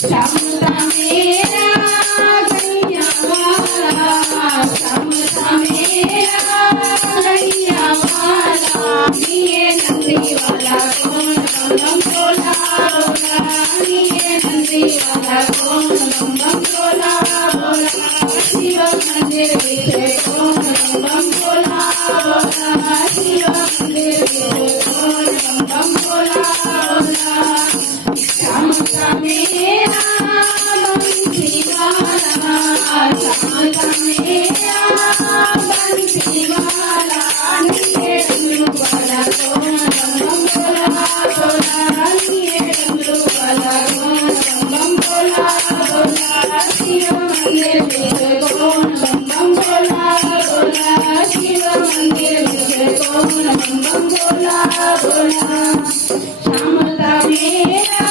समता मेरा गैया वाला, समता मेरा गैया वाला, निये नंदी वाला कौन बम बम बोला बोला, निये नंदी वाला कौन बम बम बोला बोला, शिव मंदिर विचे कौन बम बम बोला बोला, शिव मंदिर विचे कौन बम बम बोला बोला। समता मेरा बंसी वाला, समता मेरा बंसी वाला, निये डमरू वाला कौन बम बम बोला बोला, निये डमरू वाला कौन बम बम बोला बोला, शिव मंदिर विचे कौन बम बम बोला बोला, शिव मंदिर विचे कौन बम बम बोला बोला। समता मेरा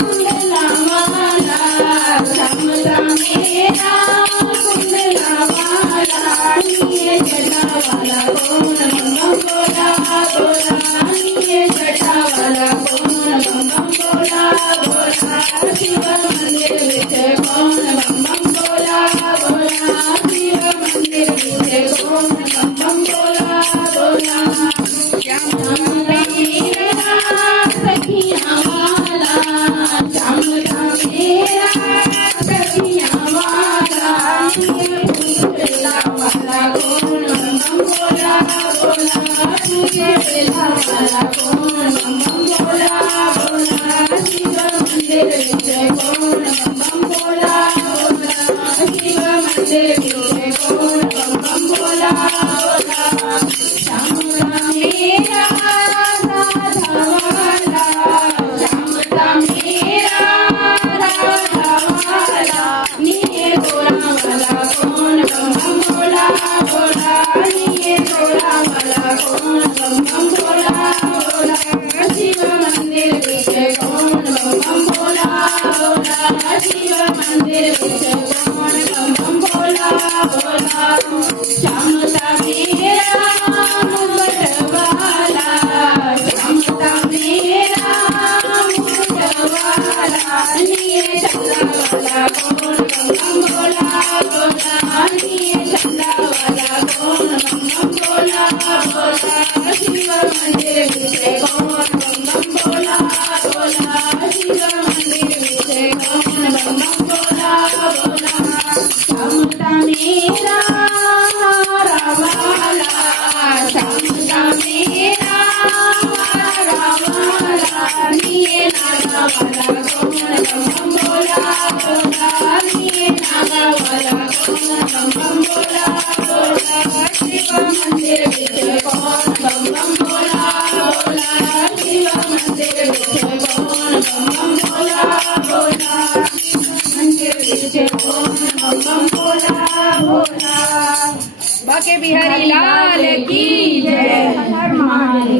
कुंडला वाला, समता मेरा कुंडला वाला, निये जटा वाला कौन बम बम बोला बोला, निये जटा वाला कौन बम बम बोला बोला, शिव मंदिर विचे कौन बम बम बोला बोला, शिव मंदिर विचे कौन बम बम बोला बोला। समता मेरा सखिया वाला, समता मेरा सखिया वाला, निये बेला वाला कौन बम बम बोला बोला, निये बेला वाला कौन बम बम बोला बोला, शिव मंदिर विचे कौन बम बम बोला बोला, शिव मंदिर विचे कौन बम बम बोला बोला। समता मेरा राधा वाला, समता मेरा राधा वाला, निये गोरा वाला कौन बम बम बोला बोला, निये गोरा वाला कौन बम बम बोला बोला, शिव मंदिर विचे कौन बम बम बोला बोला, शिव मंदिर विचे कौन बम बम बोला बोला। समता मेरा मुकुट वाला, समता मेरा मुकुट वाला, निये चंदा वाला कौन बम बम बोला बोला, निये चंदा वाला कौन बम बम बोला बोला, शिव मंदिर विचे कौन बम बम बोला बोला, शिव मंदिर विचे कौन बम बम बोला बोला। समता मेरा हारा वाला, समता मेरा हारा वाला, निये नागा वाला कौन बम बम बोला बोला, निये नागा वाला कौन बम बम बोला बोला, शिव मंदिर विचे कौन बम बम बोला बोला, शिव मंदिर विचे कौन बम बम बोला बोला, मंदिर विचे कौन बम बम बोला बोला। बाके बिहारी लाल की जय।